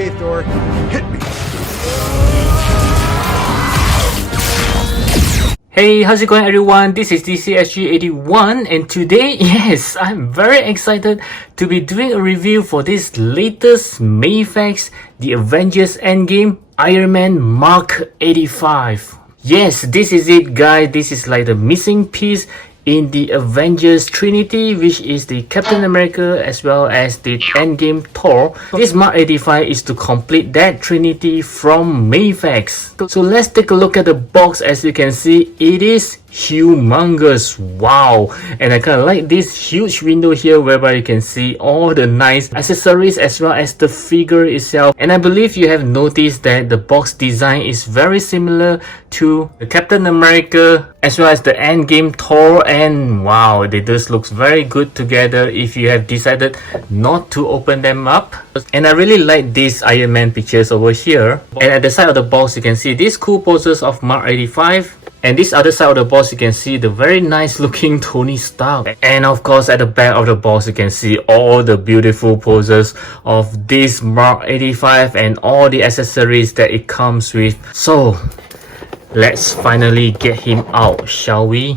Okay, Thor, hit me. Hey, how's it going everyone? This is DCSG81 and today, yes, I'm very excited to be doing a review for this latest Mafex, the Avengers Endgame Iron Man Mark 85. Yes, this is it guys, this is like the missing piece in the Avengers Trinity, which is the Captain America as well as the Endgame Thor. This Mark 85 is to complete that Trinity from Mafex. So let's take a look at the box. As you can see, it is humongous. Wow, and I kind of like this huge window here whereby you can see all the nice accessories as well as the figure itself. And I believe you have noticed that the box design is very similar to the Captain America as well as the Endgame Thor, and wow, they just looks very good together if you have decided not to open them up. And I really like these Iron Man pictures over here, and at the side of the box you can see these cool poses of Mark 85. And this other side of the box you can see the very nice looking Tony Stark. And of course at the back of the box you can see all the beautiful poses of this Mark 85 and all the accessories that it comes with. So let's finally get him out, shall we?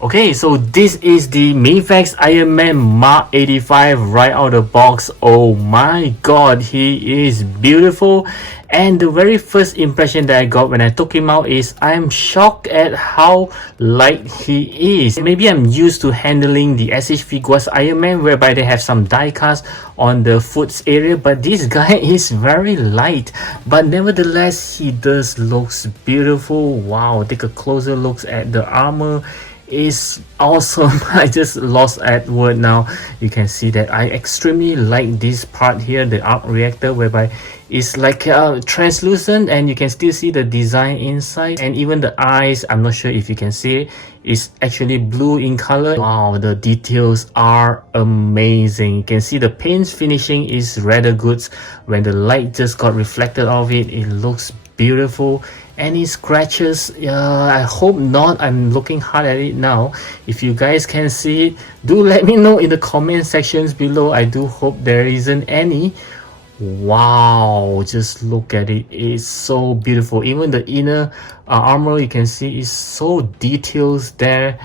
Okay, so this is the Mafex Iron Man Mark 85 right out of the box. Oh my god, he is beautiful. And the very first impression that I got when I took him out is I'm shocked at how light he is. Maybe I'm used to handling the SH Figuarts Iron Man whereby they have some die cast on the foot area, but this guy is very light, but nevertheless he does looks beautiful. Wow, take a closer look at the armor. Is awesome. I just lost at word now. You can see that I extremely like this part here, the arc reactor, whereby it's like translucent and you can still see the design inside, and even the eyes, I'm not sure if you can see it, is actually blue in color. Wow, the details are amazing. You can see the paint finishing is rather good. When the light just got reflected off it, it looks beautiful. Any scratches? I hope not. I'm looking hard at it now. If you guys can see it, do let me know in the comment sections below. I do hope there isn't any. Wow, just look at it. It's so beautiful. Even the inner armor you can see is so detailed there.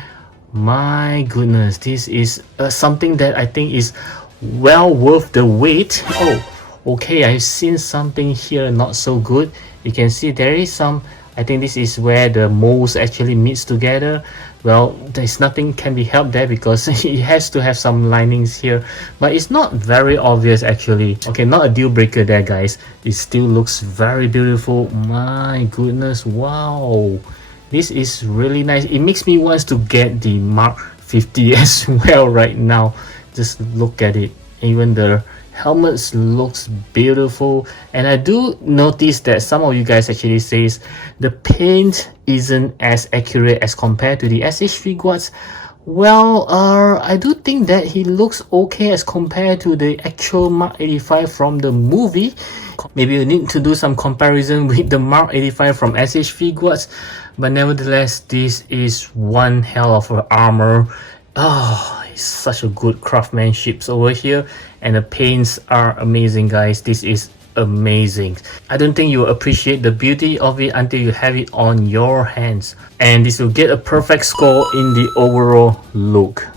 My goodness, this is something that I think is well worth the wait. Oh, okay, I've seen something here not so good. You can see there is some, I think this is where the molds actually meets together. Well, there's nothing can be helped there because it has to have some linings here, but it's not very obvious actually. Okay, not a deal breaker there guys. It still looks very beautiful. My goodness, wow, this is really nice. It makes me want to get the Mark 50 as well right now. Just look at it. Even the helmets looks beautiful, and I do notice that some of you guys actually says the paint isn't as accurate as compared to the SH Figuarts. Well, I do think that he looks okay as compared to the actual Mark 85 from the movie. Maybe you need to do some comparison with the Mark 85 from SH Figuarts, but nevertheless this is one hell of an armor. Oh, it's such a good craftsmanship over here, and the paints are amazing guys. This is amazing. I don't think you will appreciate the beauty of it until you have it on your hands, and this will get a perfect score in the overall look.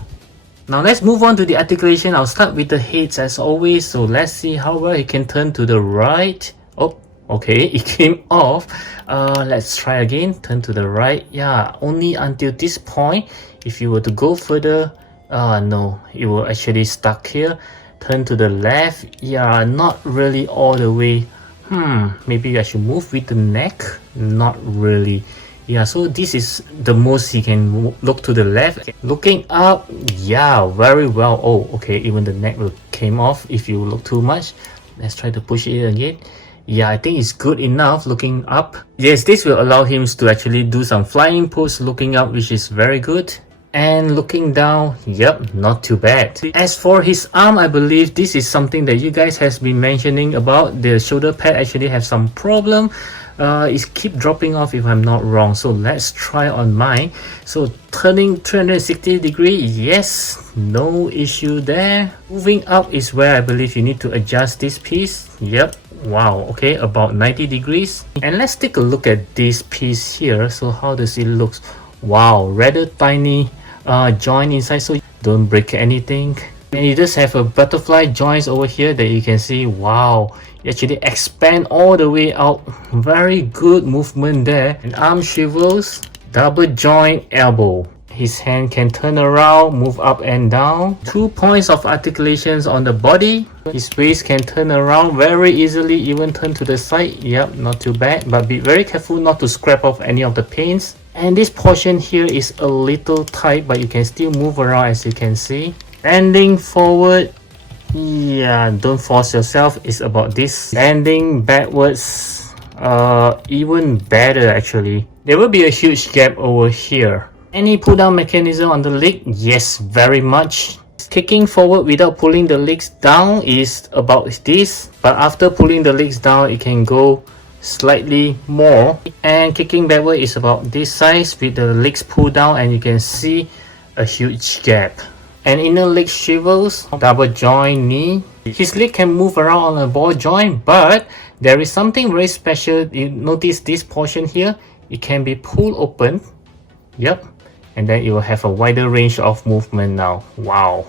Now let's move on to the articulation. I'll start with the heads as always. So let's see how well it can turn to the right. Oh, okay, it came off. Let's try again. Turn to the right. Yeah, only until this point. If you were to go further, no, it will actually stuck here. Turn to the left. Yeah, not really all the way. Maybe I should move with the neck. Not really. Yeah, so this is the most he can look to the left. Looking up, yeah, very well. Oh, okay, even the neck will came off if you look too much. Let's try to push it again. Yeah, I think it's good enough looking up. Yes, this will allow him to actually do some flying pose looking up, which is very good. And looking down, yep, not too bad. As for his arm, I believe this is something that you guys has been mentioning about. The shoulder pad actually have some problem. It keep dropping off if I'm not wrong. So let's try on mine. So turning 360 degree, yes, no issue there. Moving up is where I believe you need to adjust this piece. Yep, wow, okay, about 90 degrees. And let's take a look at this piece here. So how does it look? Wow, rather tiny joint inside, so don't break anything. And you just have a butterfly joints over here that you can see. Wow, you actually expand all the way out. Very good movement there. And arm swivels, double joint elbow. His hand can turn around, move up and down. 2 points of articulations on the body. His waist can turn around very easily, even turn to the side. Yep, not too bad, but be very careful not to scrape off any of the paints. And this portion here is a little tight, but you can still move around, as you can see. Bending forward, yeah, don't force yourself. It's about this. Bending backwards, even better actually. There will be a huge gap over here. Any pull down mechanism on the leg? Yes, very much. Kicking forward without pulling the legs down is about this, but after pulling the legs down, it can go slightly more. And kicking backward is about this size with the legs pulled down, and you can see a huge gap. And inner leg swivels, double joint knee. His leg can move around on a ball joint, but there is something very special. You notice this portion here, it can be pulled open. Yep, and then it will have a wider range of movement now. Wow.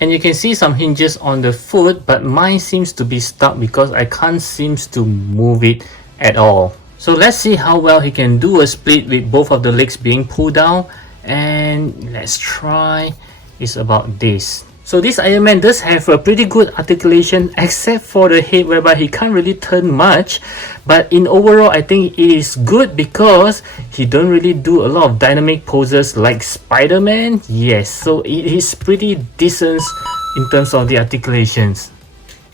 And you can see some hinges on the foot, but mine seems to be stuck because I can't seem to move it at all. So let's see how well he can do a split with both of the legs being pulled down. And let's try. It's about this. So this Iron Man does have a pretty good articulation, except for the head, whereby he can't really turn much. But in overall, I think it is good because he don't really do a lot of dynamic poses like Spider-Man. Yes, so it is pretty decent in terms of the articulations.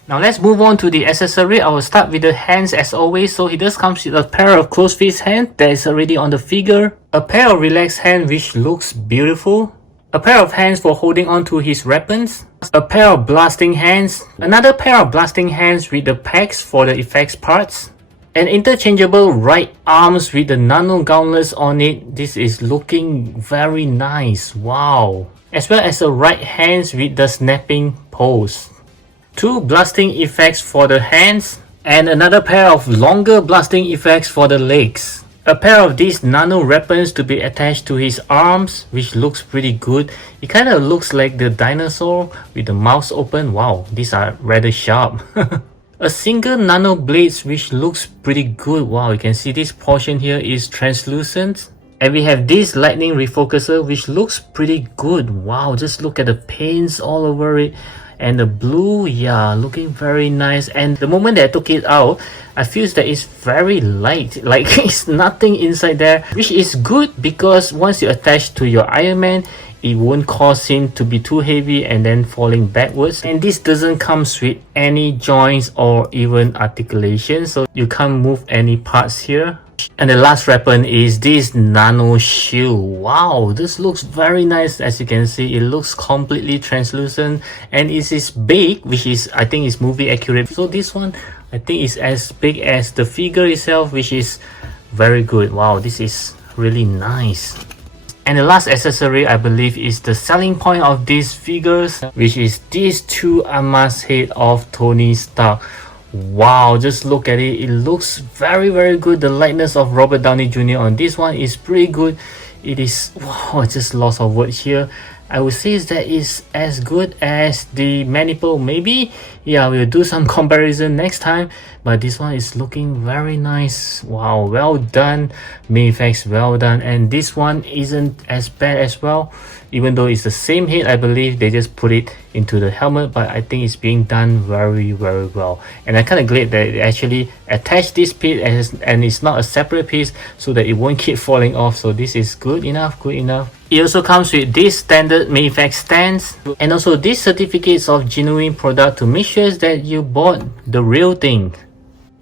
Now let's move on to the accessory. I will start with the hands as always. So he does come with a pair of closed fist hands that is already on the figure. A pair of relaxed hands which looks beautiful. A pair of hands for holding on to his weapons. A pair of blasting hands. Another pair of blasting hands with the pegs for the effects parts. An interchangeable right arms with the nano gauntlets on it. This is looking very nice. Wow. As well as a right hands with the snapping pose. 2 blasting effects for the hands. And another pair of longer blasting effects for the legs. A pair of these nano weapons to be attached to his arms, which looks pretty good. It kind of looks like the dinosaur with the mouth open. Wow, these are rather sharp. A single nano blades which looks pretty good. Wow, you can see this portion here is translucent. And we have this lightning refocuser which looks pretty good. Wow, just look at the paints all over it. And the blue, yeah, looking very nice. And the moment that I took it out, I feel that it's very light, like it's nothing inside there, which is good because once you attach to your Iron Man, it won't cause him to be too heavy and then falling backwards. And this doesn't come with any joints or even articulation, so you can't move any parts here. And the last weapon is this nano shield. Wow, this looks very nice. As you can see, it looks completely translucent and it is big, which is, I think, is movie accurate. So this one, I think, is as big as the figure itself, which is very good. Wow, this is really nice. And the last accessory, I believe, is the selling point of these figures, which is these 2 armors head of Tony Stark. Wow, just look at it. It looks very good. The likeness of Robert Downey Jr. on this one is pretty good. It is, wow, just lots of words here. I would say that is as good as the Maniple. Maybe, yeah, we'll do some comparison next time. But this one is looking very nice. Wow, well done, Mafex, well done. And this one isn't as bad as well. Even though it's the same head, I believe they just put it into the helmet, but I think it's being done very well. And I'm kind of glad that they actually attached this piece and it's not a separate piece so that it won't keep falling off. So this is good enough. It also comes with this standard Mafex stands and also these certificates of genuine product to make sure that you bought the real thing.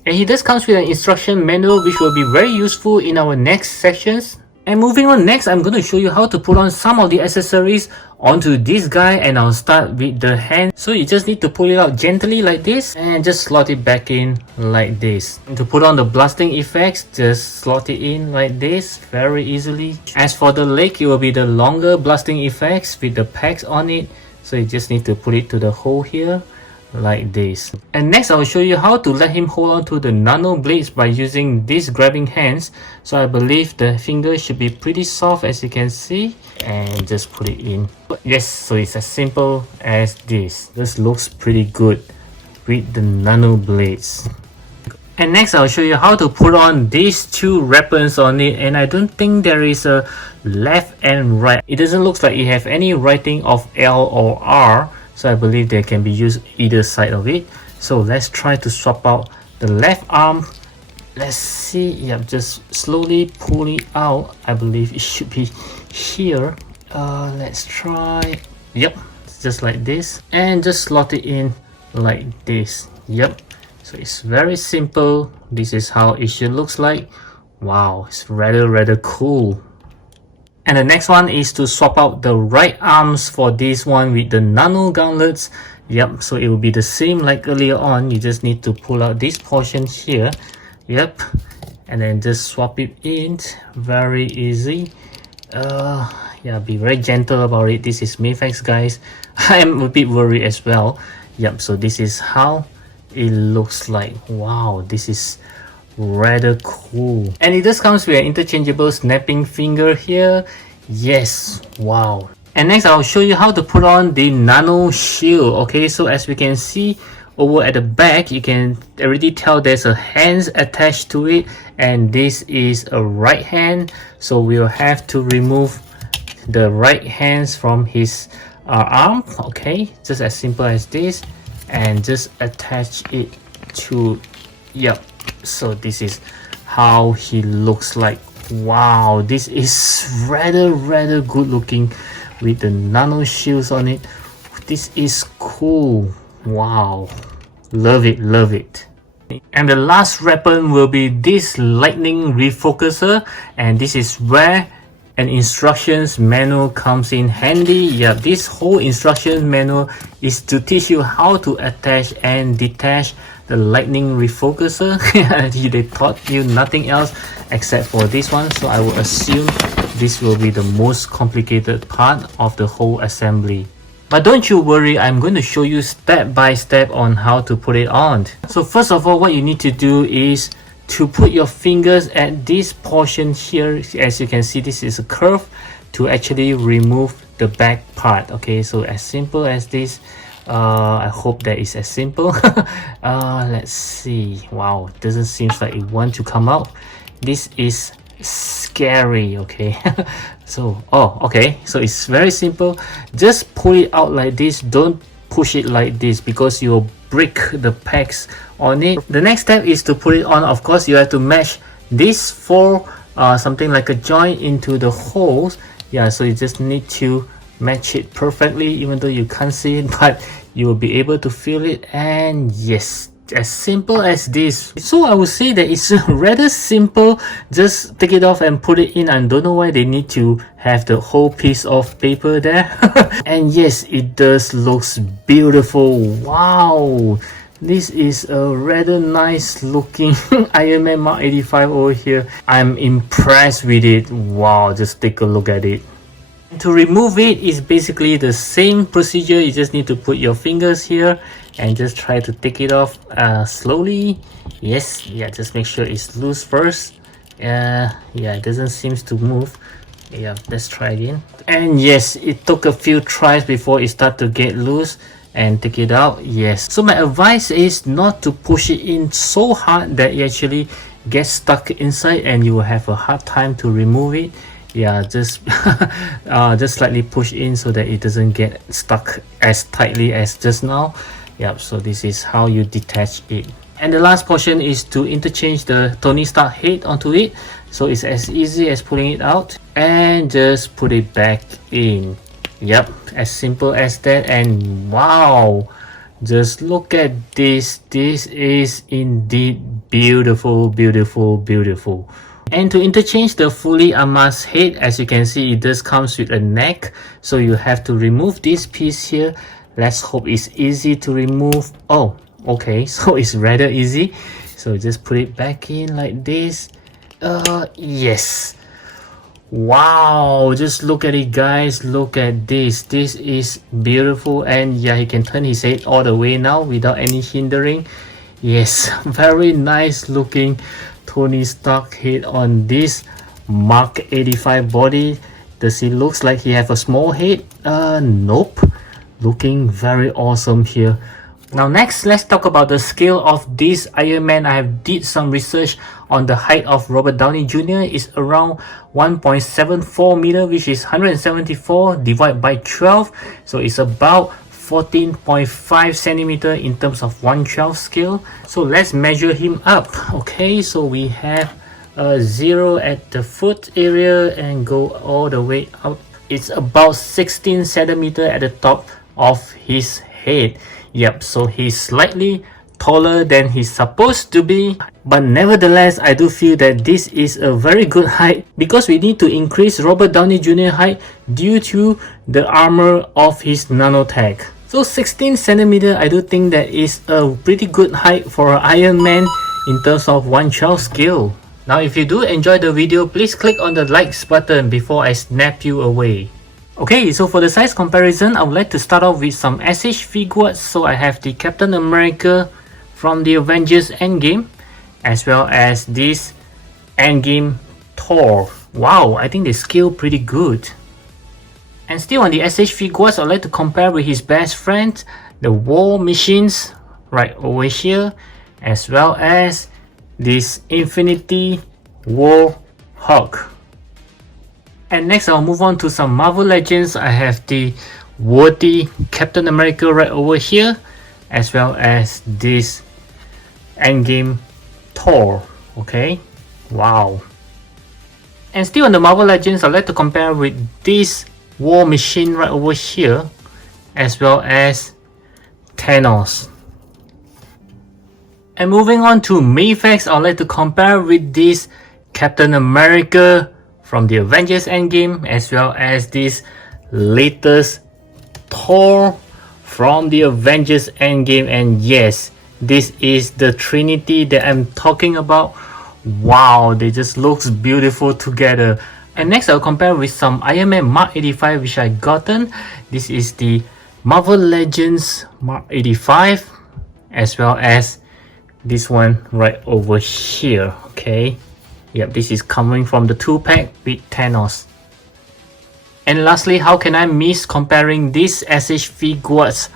And he does comes with an instruction manual which will be very useful in our next sections. And moving on, next I'm going to show you how to put on some of the accessories onto this guy, and I'll start with the hand. So you just need to pull it out gently like this and just slot it back in like this. And to put on the blasting effects, just slot it in like this very easily. As for the leg, it will be the longer blasting effects with the pegs on it. So you just need to put it to the hole here like this. And next I'll show you how to let him hold on to the nano blades by using these grabbing hands. So I believe the fingers should be pretty soft, as you can see, and just put it in. Yes, so it's as simple as this. This looks pretty good with the nano blades. And next I'll show you how to put on these two weapons on it, and I don't think there is a left and right. It doesn't look like it have any writing of L or R. So I believe they can be used either side of it. So let's try to swap out the left arm. Let's see. Yep, just slowly pull it out. I believe it should be here. Let's try. Yep, just like this. And just slot it in like this. Yep. So it's very simple. This is how it should looks like. Wow, it's rather cool. And the next one is to swap out the right arms for this one with the nano gauntlets. Yep, so it will be the same like earlier on. You just need to pull out this portion here. Yep, and then just swap it in. Very easy. Yeah, be very gentle about it. This is Mafex, guys. I am a bit worried as well. Yep, so this is how it looks like. Wow, this is rather cool. And it just comes with an interchangeable snapping finger here. Yes, wow. And next I'll show you how to put on the nano shield. Okay, so as we can see over at the back, you can already tell there's a hands attached to it, and this is a right hand. So we'll have to remove the right hands from his arm. Okay, just as simple as this, and just attach it to, yep. So this is how he looks like. Wow, this is rather good looking with the nano shields on it. This is cool. Wow, love it. And the last weapon will be this lightning refocuser, and this is where an instructions manual comes in handy. Yeah, this whole instructions manual is to teach you how to attach and detach the lightning refocuser. They taught you nothing else except for this one, so I will assume this will be the most complicated part of the whole assembly. But don't you worry, I'm going to show you step by step on how to put it on. So first of all, what you need to do is to put your fingers at this portion here. As you can see, this is a curve to actually remove the back part. Okay, so as simple as this. I hope that is as simple. Let's see. Wow, doesn't seem like it wants to come out. This is scary. Okay. So okay, so it's very simple. Just pull it out like this. Don't push it like this because you'll break the pegs on it. The next step is to put it on. Of course, you have to match this for something like a joint into the holes. Yeah, so you just need to match it perfectly, even though you can't see it, but you will be able to feel it. And yes, as simple as this. So I would say that it's rather simple. Just take it off and put it in. I don't know why they need to have the whole piece of paper there. And yes, it does looks beautiful. Wow, this is a rather nice looking Iron Man Mark 85 over here. I'm impressed with it. Wow, just take a look at it. To remove it is basically the same procedure. You just need to put your fingers here and just try to take it off slowly. Yes, yeah, just make sure it's loose first. Yeah, it doesn't seem to move. Yeah, let's try again. And yes, it took a few tries before it started to get loose and take it out. Yes, so my advice is not to push it in so hard that it actually gets stuck inside and you will have a hard time to remove it. Yeah, just slightly push in so that it doesn't get stuck as tightly as just now. Yep, so this is how you detach it. And the last portion is to interchange the Tony Stark head onto it. So it's as easy as pulling it out and just put it back in. Yep, as simple as that. And wow, Just look at this. This is indeed beautiful, beautiful, beautiful. And to interchange the fully unmasked head, as you can see, it does comes with a neck, so you have to remove this piece here. Let's hope it's easy to remove. Oh, okay, so it's rather easy. So just put it back in like this. Yes. Wow, just look at it, guys. Look at this. This is beautiful. And yeah, he can turn his head all the way now without any hindering. Yes, very nice looking Tony Stark head on this Mark 85 body. Does he looks like he have a small head? Nope. Looking very awesome here. Now next, let's talk about the scale of this Iron Man. I have did some research on the height of Robert Downey Jr. is around 1.74 meter, which is 174 divided by 12. So it's about 14.5 centimeter in terms of 1/12 scale. So let's measure him up. Okay, so we have a 0 at the foot area and go all the way out. It's about 16 centimeter at the top of his head. Yep, so he's slightly taller than he's supposed to be, but nevertheless I do feel that this is a very good height because we need to increase Robert Downey Jr. height due to the armor of his nanotech. So 16 centimeter, I do think that is a pretty good height for an Iron Man in terms of 1/12 scale. Now if you do enjoy the video, please click on the likes button before I snap you away. Okay, so for the size comparison, I would like to start off with some SH figures. So I have the Captain America from the Avengers Endgame, as well as this Endgame Thor. Wow, I think they scale pretty good. And still on the SH figures, I'd like to compare with his best friend, the War Machines, right over here, as well as this Infinity War Hulk. And next I'll move on to some Marvel Legends. I have the worthy Captain America right over here, as well as this Endgame Thor. Okay, wow. And still on the Marvel Legends, I'd like to compare with this War Machine right over here, as well as Thanos. And moving on to Mafex, I'd like to compare with this Captain America from the Avengers Endgame, as well as this latest Thor from the Avengers Endgame. And yes, this is the Trinity that I'm talking about. Wow, they just looks beautiful together. And next I'll compare with some Iron Man Mark 85 which I gotten. This is the Marvel Legends Mark 85, as well as this one right over here. Okay, yep, this is coming from the 2-pack with Thanos. And lastly, how can I miss comparing this SH figures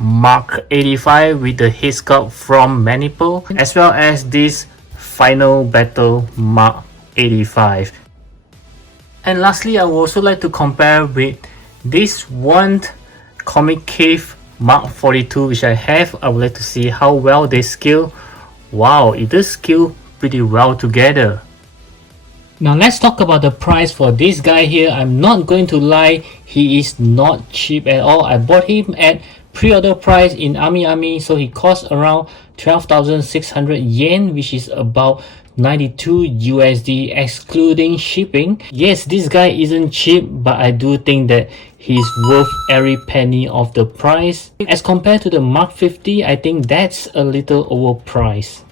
Mark 85 with the head sculpt from Maniple, as well as this Final Battle Mark 85. And lastly, I would also like to compare with this one Comic Cave Mark 42 which I have. I would like to see how well they scale. Wow, it does scale pretty well together. Now let's talk about the price for this guy here. I'm not going to lie, he is not cheap at all. I bought him at pre-order price in Ami, so he costs around 12,600 yen, which is about 92 USD excluding shipping. Yes, this guy isn't cheap, but I do think that he's worth every penny of the price. As compared to the Mark 50, I think that's a little overpriced.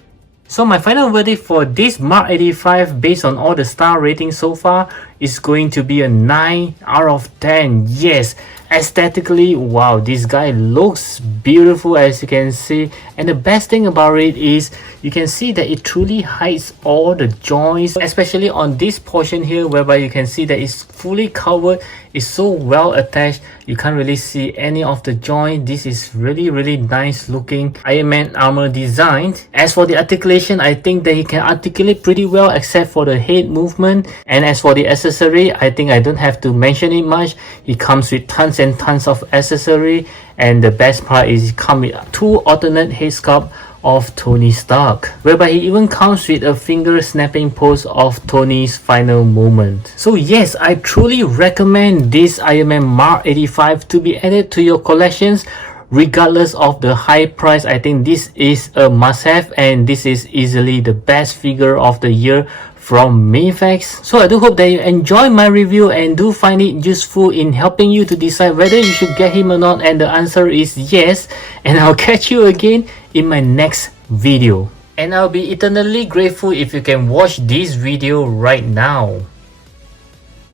So my final verdict for this Mark 85 based on all the star ratings so far is going to be a 9 out of 10. Yes, aesthetically, wow, this guy looks beautiful as you can see, and the best thing about it is you can see that it truly hides all the joints, especially on this portion here whereby you can see that it's fully covered. It's so well attached, you can't really see any of the joint. This is really nice looking Iron Man armor design. As for the articulation, I think that he can articulate pretty well except for the head movement. And as for the accessory, I think I don't have to mention it much. He comes with tons and tons of accessory, and the best part is it comes with 2 alternate head sculpt of Tony Stark, whereby he even comes with a finger snapping pose of Tony's final moment. So yes, I truly recommend this Iron Man Mark 85 to be added to your collections. regardless of the high price. I think this is a must-have, and this is easily the best figure of the year from Mafex. So I do hope that you enjoy my review and do find it useful in helping you to decide whether you should get him or not, and the answer is yes. And I'll catch you again in my next video. And I'll be eternally grateful if you can watch this video right now.